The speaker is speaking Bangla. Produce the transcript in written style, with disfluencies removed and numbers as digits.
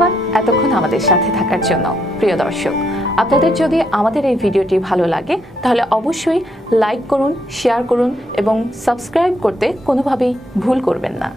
ধন্যবাদ এতক্ষণ আমাদের সাথে থাকার জন্য। প্রিয় দর্শক, আপনাদের যদি আমাদের এই ভিডিওটি ভালো লাগে তাহলে অবশ্যই লাইক করুন, শেয়ার করুন এবং সাবস্ক্রাইব করতে কোনোভাবেই ভুল করবেন না।